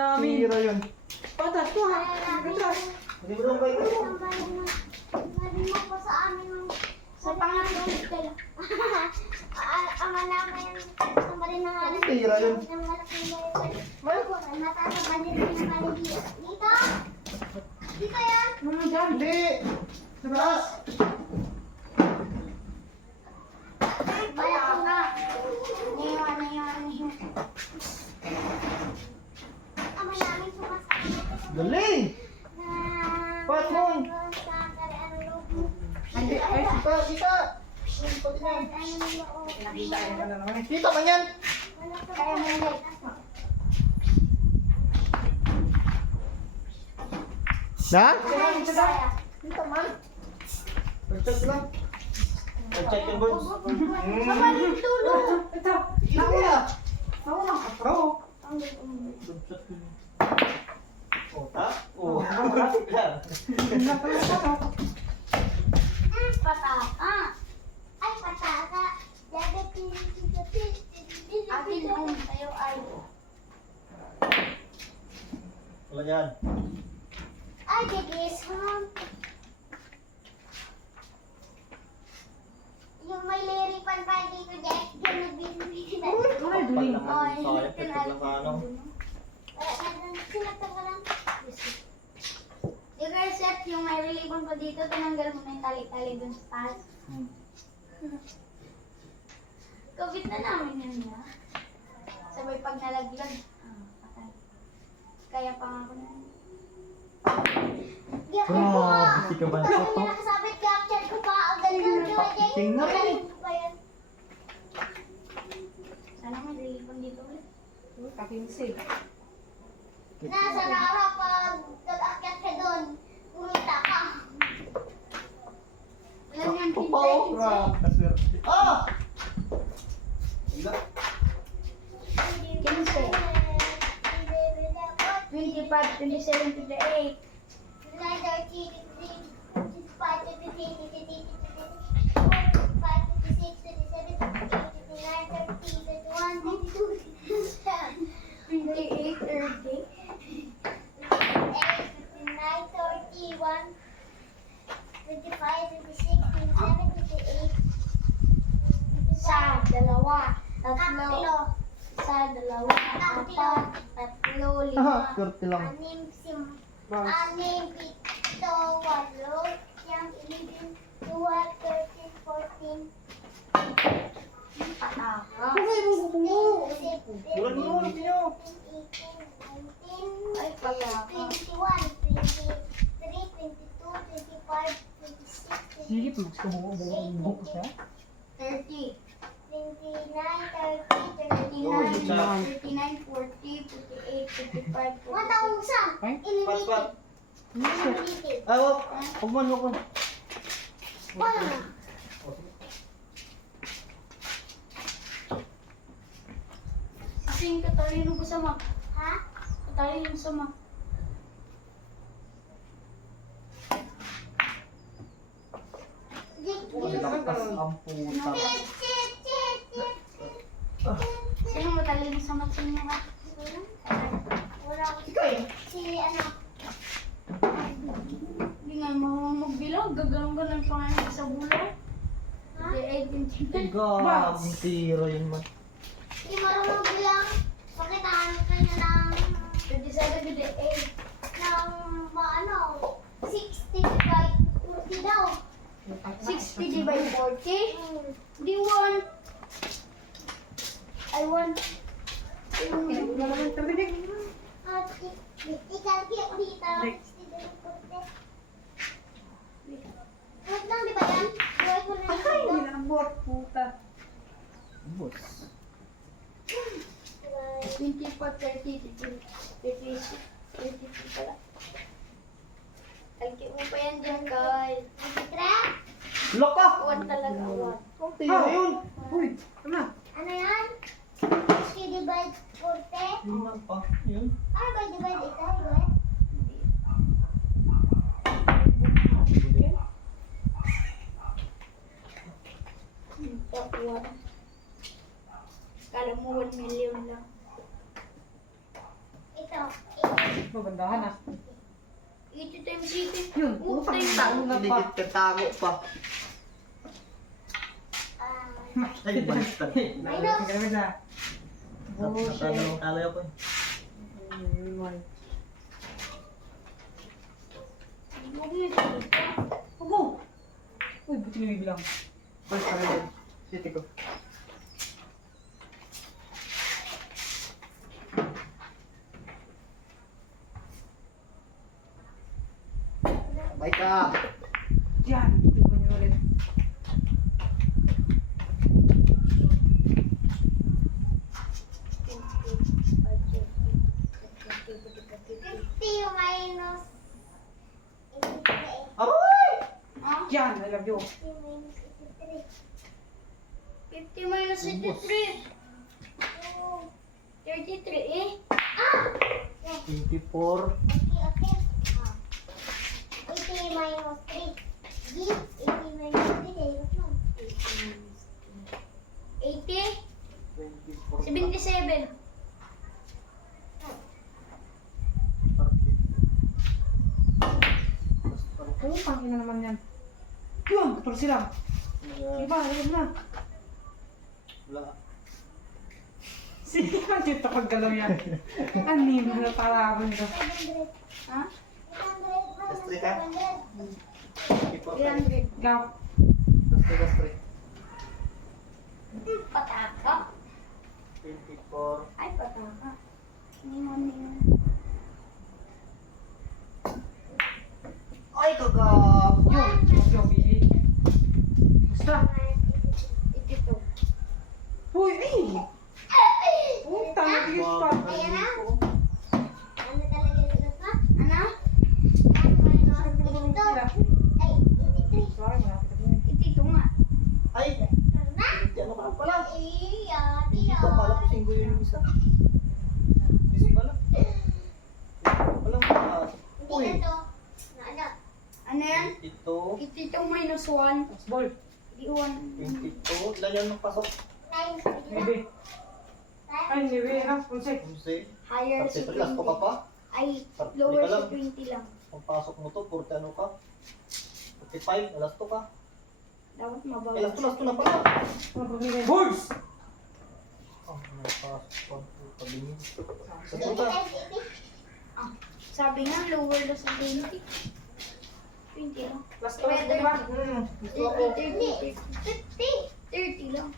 namin. Tira yun. Patas ko ha. Patas. Hindi mo lang ba ito? Sabi mo po sa amin sa pangalan ko lang. Ama namin ang marin ng alas. Tira yun. Ang malaking bayan. Natapos ba din ng paligid? Dito? Dito yan? Mga dyan. Hindi! Sa taas! Bala ko nga. Ngayon. Ama namin sumasakit. Galing! Patron! Hindi, ay. Kita! Nakita ko na naman. Kita man yan! Kaya mo ulit. Na? Kaya. Kita man! Pag-check lang. Pag-check yung bones. Mawaling tulo. Ito. Ako na! Ako lang. Ako. Pag-check yun. Oh, ta? Oh, malapit lang. Pataka. Ay, pataka. Akin ang tayo ay. Wala yan. Ay, digis. Yung may liripan pa dito, Jack. Yung nagbibigay na. Ay, Pag duling. naman, sayang, pagpag lang ka, ano? Sinagtang ka lang. Yung guys, set, yung may liripan pa dito, tinanggal mo na yung tali-tali dun sa taas. Kabit na namin yun na. Sabay pag nalaglag, patay. Kaya pa nga ako na. Grabe ka ba sa to? Nakasabit capture ko pa. Ang galing ko. Tingnan mo. Sana may lilipan dito ulit. Kakinsig. Nasa harap pag nag-akyat ka doon, kumita ka. Ilan yan? Papaw! Grabe ka swerte. Ah! Wala. 25, 27, 28. 30, 35, 36, 37, 28, 30. 28. Sa dalawa, tatlo. Sa dalawa, apat, tatlo, lima, Swerte lang. anim, pito, walo, siyam, 11, 12, 13, 14. Pataka. Bulan mo ulit nyo. 18, 19, Ay, pataka. 21, 23, 22, 25, 26, Silip, magkabuhok ko siya. 30, 29, 30, 39, 39, 40, 48, 55, 46. 1,000! Ay? Pat. Unlimited. Ah, wag. Huwag man, huwag man. Wow! Sing katalino ko sama. Ha? Katalino sama. Lakas ang puta. Sino matalino sa matsinyo ka? Wala ko. Ikaw eh. Si ano? Hindi nga marunong magbilang. Gagalang-galang pa nga sa bulan. Ha? Gabang tira yun man. Hindi marunong bilang. Pakitaan ka niya ng 27, 28. ano, 60 by 40 daw. 60 divided by 40. Di 1. I want. At i-calculate dito. 60 by 40. Wait lang, di ba yan? Gawin ko na dito. nakabuhat puta. Bus. 24, 30, 36, 32 pala. Kalki mo pa yan dyan, guys. 23? Laka! 1 talaga, 1. Ang tira yun. Uy, ano? Ano yan? 60 divide 40? Yun lang pa. Yun. Ano ba divide ito? Divide? Kala mo 1 million lang. Ito. ito. Mabandahan ah. 80 times 80. Yun, Oh, putang times tao na pa. Hindi tago pa. Ay, baliktad. Ang gamit na. Nakadalawang tagay ako eh. Ugo! Uy, buti nabibilang. Balik ka rin. City ko. Bye ka. Diyan, tignan niyo ulit. Minus 83. Aray! Diyan, I love you. 50 minus 83. 50 minus 83. Oh. 33 eh. Ah! 24. Okay. Ah. 80 minus 3. G. 80 minus 3. Dahil mo. 80. 24. 77. Oh, pangina naman yan. Yun, 14 lang. Diba, alam na. Wala. Sige ka, dito paggalaw yan. Anim na talaman ito. 700. Ha? 800 Just minus three ka? 700. 300. Gaw. Last 3. Pataka. 24. Ay, pataka. Ningon. Ay, kagab! Yun, yung bili. Basta. 82. Uy, ay! Puta, nagigit pa. Ayan na. Ano talaga yung sagot mo? Ano? 1 minus 82. Ay, 83. Sorry, malapit ako yun. 82 nga. Ay! Ano na? Ano ka pala? Iya, Hindi tiyo. ko pala kung singgo yun yung isa. Gising pala. Walang mga. Hindi na to. Ano? Ano yan? 22. 82 minus 1. Ball. Di 1. 22. Ilan yun nung pasok? 9. Bebe. Ay, niwe ha. Punse. 11. Higher sa 33 last ko ka 20. pa. Ay, Hindi lower ka sa lang. 20 lang. Kung pasok mo to, 40 ano ka? 45. Alas to ka. Dapat Eh, mabawas. last to na pala. Balls! Oh, may pasok pa. Pabingin. Sa 80 ka. times 80. Sabi nga, lower daw sa 20. 20 lang. Last to, last to, diba? Gusto ako. 30, 50. 30 lang.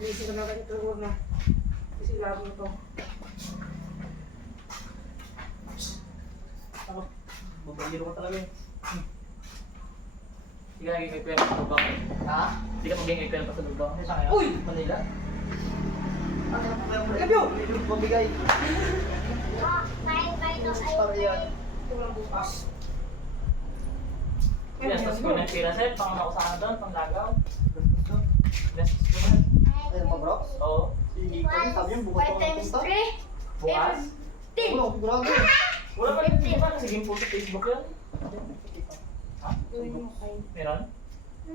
Isip ko na ganito, huwag na. Kasi labo ito. Ano? Babayiro ka talaga eh. Hindi ka naging kwento sa lubang. Ha? Hindi ka maging kwento sa lubang. Ano sa kaya? Uy! Manila? Ano yung problema mo? Gabi, oh! Hindi mo pabigay. Oh, 5 minus Para yan. 8. Ito lang bukas. Gastos ko ng pira set, pang nausahan doon, pang lagaw. Gusto? Gastos ko na. Ayun pa bro? Oo. Sige kami, sabi yung bukas 5 ko ng times punta. 3. Bukas. 10. Wala, sigurado. Wala pa rin, di ba? Sige po sa Facebook yun. Ha? Meron?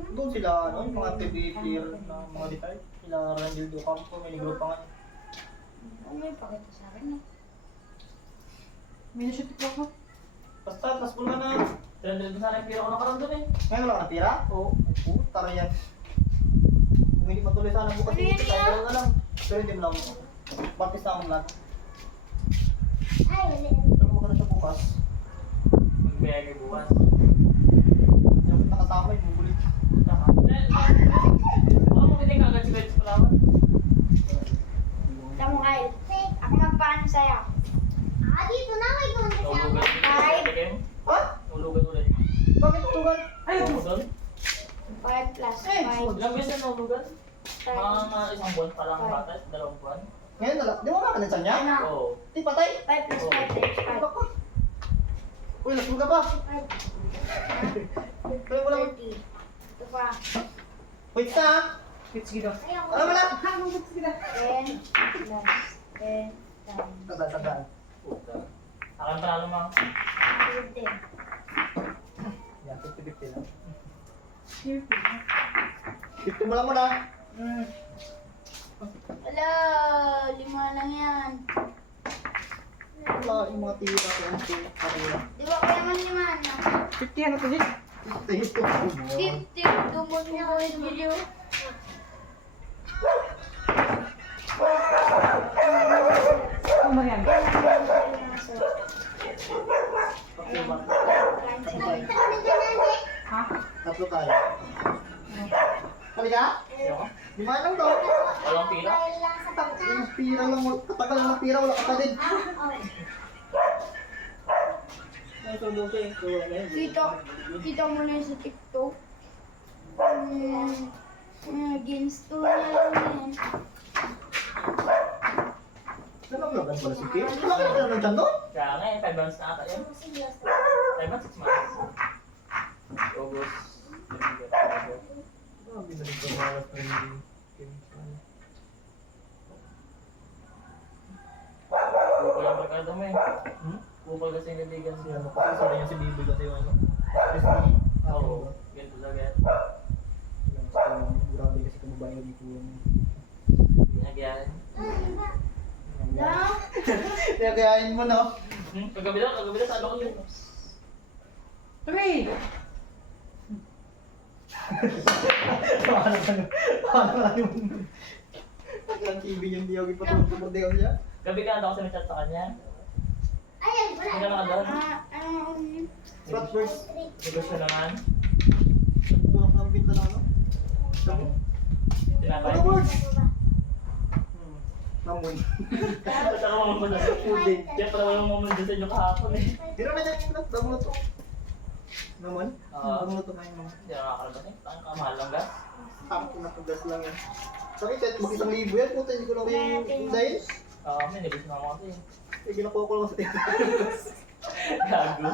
Doon sila, ano, yung mga TV player na mga detay. Sila Randall Ducampo, may negro pa nga. Ano yung pakita sa akin? No? May nashoot ko ako. Basta, tas ko na. 300 na sana yung pira ko nakaroon doon eh. Ngayon wala ka ng pira? Oo. Ay, puta rin yan. Kung hindi matuloy sana bukas Ano yan, dito, tayo dalawa na lang. Pero hindi mo lang. Baptis na akong lahat. Ay, wala. Pero mo ka na siya bukas. Magbaya kayo bukas. Yung nakatama, yung bubulit. Tama. Baka mo kiting agad si Bets Palawan. Tamo Kyle. Ako magpaano sa'yo. Ah, dito na may gawin kasi ako. Nulugan ulit. Ha? Nulugan ulit. Bakit tugan? Ay, Oo, doon. 5 plus Eh, 5. Ilang beses na nulugan? Times. Mga isang buwan pa lang batas, 2 buwan. Ngayon na lang. Di mo makalinsan niya? Ano? Oo. Di patay? 5 plus 5 times 5. Ano ka? Uy, lasing ka ba? Kaya mo lang. 30. Ito pa. Wait na. Fits gido. Ayoko. Alam mo na. Hanggang fits gido. 10 plus 10 times Tagal. Puta. Akan panalo mga. 100. Yan, 50-50 lang. Here, 50 mo lang muna. Wala, 5 lang yan. Wala yung mga tira ko yung tira. Di ba kaya man ni Mana? 50 ano to, Jay? Ito. Tip, dumon mo yung video. Ano ba yan? Ha? Tatlo tayo. Halika? Lima lang daw. Walang pila? Yung pira lang, katagal ng pira, wala ka pa din. Ay, ito doon kayo. Kita mo na sa TikTok. Against to na lang yan. Nalaglagan pala si Kim. Wala ka na ng tiyan doon? Kaya nga eh, 5 months na ata yun. 5 months, 6 months. August. Grabe na rin pamalas na yung Kim. Kupal ang barkada mo eh. Kupal kasi yung kaibigan Kasi siya. ano, kasi sabi niya si Bibi kasi yung ano. Kasi, Oo, ganito talaga yan. grabe kasi kumubayo dito yung... Pinagyan. Pinagayain mo, no? Kagabila sa ano ko yun. 3! Paano lang yung... Paglang TV yung diyogi pa tulong sa bordegal niya. Gabi ka ako sa may chat sa kanya. Ayan, Hindi ka naman doon. Spot first. Negosyo naman. Nagtulak ng pinta na ano? Tinapay. Ano words? Namoy. At ako mamamanda sa food. Kaya pala walang mamamanda sa inyo kahapon eh. Pero na dyan yung damo na to. Naman? Oo. Damo na to kayo mo. Hindi ako nakakalabas eh. Parang kamahal lang gas. Tapos ko napagas lang yan. Sabi kahit mag-1,000 yan, puta hindi ko lang yung dahil. Oo, may negosyo na ako kasi. Eh, ginakuha ko lang sa tita. Gago.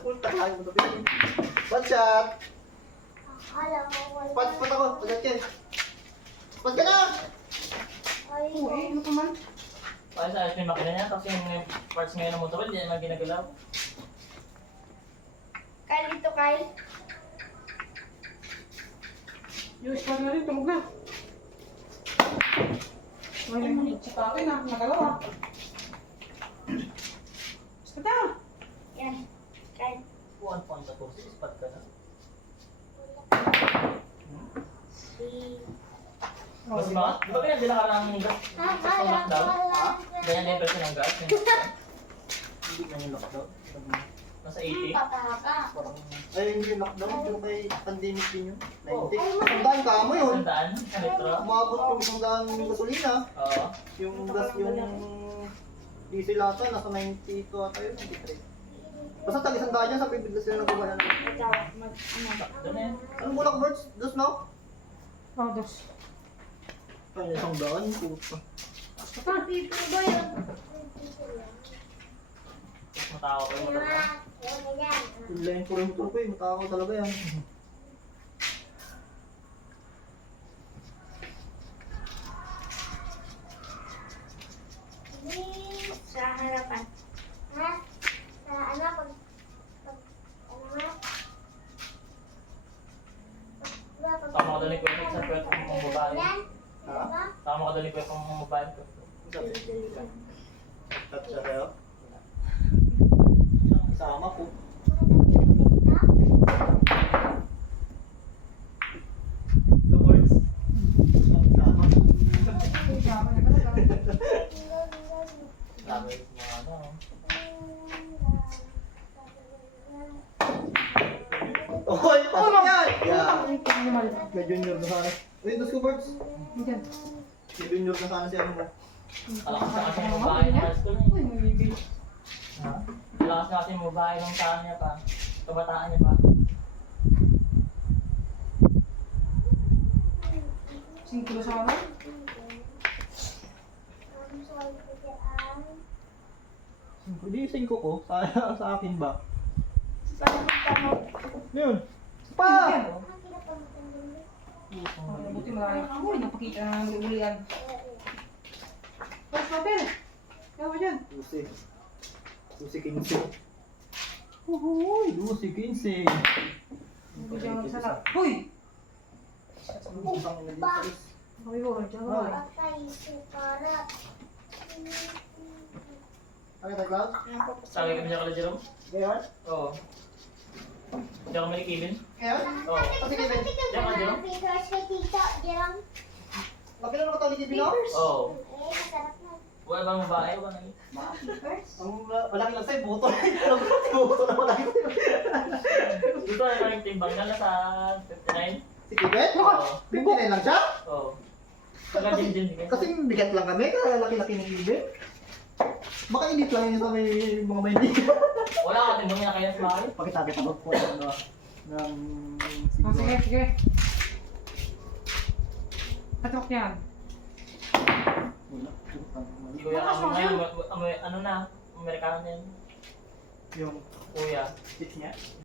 Punta ka mo sa tita. One shot! Alam mo, wala. Spot ako, pagat yan. Spot ka na! Ay, Uy, ano pa man? Para sa ayos may makina niya. Tapos yung parts ngayon ng motor, hindi naman ginagalaw. Kyle, ito Kyle. Yung spot na rin, tulog na. Ay, sa akin ah, nagalaw ah. Spot na! Yan. Kyle. 1 point ako. Spot ka na. Mas mga, di ba pinagdala ka ng gas? Sa lockdown? Ha? Ganyan na yung presyo ng gas? Hindi na yung lockdown. Nasa 80? Pataka. Ay, hindi yung lockdown. Yung kay pandemic din yun. Oh. 90. Sandaan ka mo yun. Sandaan? Sa metro? Umabot yung sandaan yung gasolina. Oo. Yung gas yung diesel ata, nasa 92 ata yun, 93. Basta tag-isandaan yan, sabi bigla sila nagbabayan. Doon eh. Anong bulak birds? Dos now? Oh, dos. Ano isang daan? Puta. Spot na! People ba yan? Tapos matao ko yung motor mo. Yung line ko rin ko eh, matakaw talaga yan. Sa harapan. Ha? Ano, pag, ano nga? Tama ko daling kwento sa kwento ng mga babae. Yan? Ha? Tama ko daling kwento ng mga babae. Sabi? Cut siya kayo? Sama po. The words. Sama. Sama na talaga. Sabi yung mga ano. Oy, pasok yan! Yeah. Animal. May junior na sana. Uy, dos ko birds. Diyan. May junior na sana si ano mo. Alakas na kasi yung babae ng high school eh. Uy, may bibili. Ha? Alakas na kasi yung babae ng saan niya pa. Kabataan niya pa. Singkilo sa ano? Hindi, 5 ko. Sa akin ba? Paano? Yun. Pa! Buti marami ka mo, napakita na ng ulian. Tapos papel. Kaya ba dyan? Lucy. Lucy 15. Uhuy, Lucy 15. Hindi dyan magsala. Uy! Isang ina dito is. Sabi ko, dyan ba? Ano tayo, Cloud? Sabi kami niya kala Jerome? Ngayon? Oo. Diyan kami ni Kevin? Ngayon? Oo. Kasi Kevin, Diyan ka, Jerome? Crush kay Tita, Jerome. makilala ko to ni Kevin, no? Oo. Eh, masarap na. Wala bang babae? Wala bang Ang malaki lang sa'yo, buto. Alam mo, buto na malaki sa'yo. Dito na yung timbang na nasa 59? Si Kevin? Oo. 59 lang siya? Oo. Taga din. Kasi bigat lang kami, kaya laki-laki ni Kevin. Baka init lang yun sa may mga Maynila. Wala ka timbang niya kaya sa bahay? Pakita kita po ng Oh, sige. Patok yan. Hindi ko yan ano na, Amerikano na yan. Yung Kuya. sticks niya.